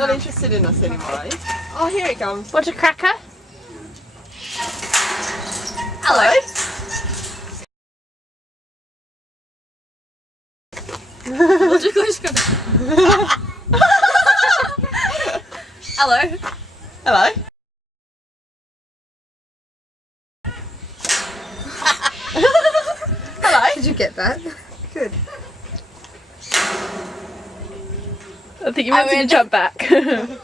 Not interested in us anymore. Oh, here it comes. Want a cracker? Hello. Hello. Hello. Hello. Did you get that? Good. I think you meant to jump back. I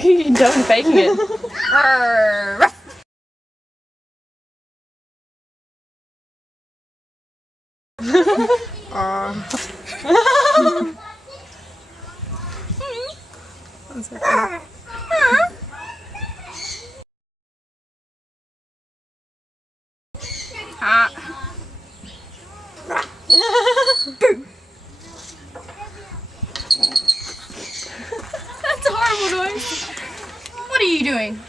think you can tell I'm faking it. That's a horrible noise. What are you doing?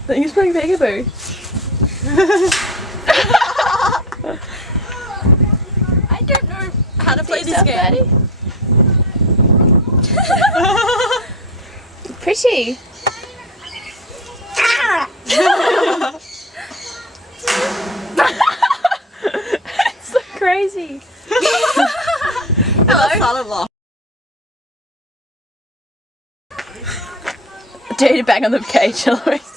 I think he's playing peekaboo. I don't know how to play this game. Pretty. It's so crazy. Hello. Silent laugh. I dare you to bang on the cage, Eloise.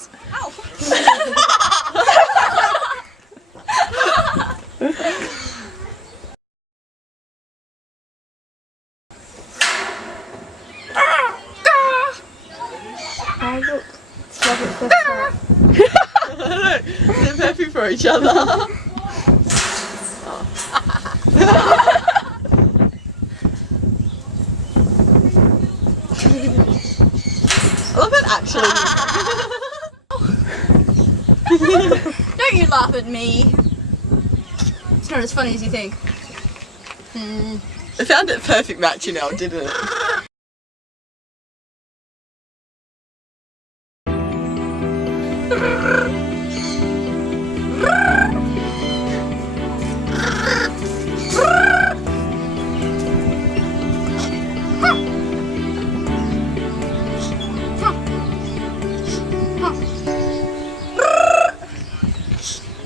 Oh look, it's love at first sight. Look, they're happy for each other. I love it actually. Don't you laugh at me. It's not as funny as you think. They found it perfect match, you know, didn't it?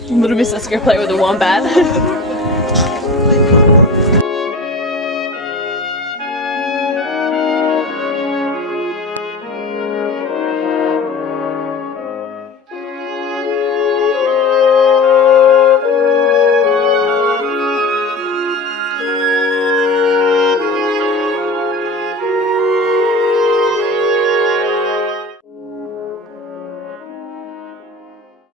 Little Miss, let's go play with the wombat.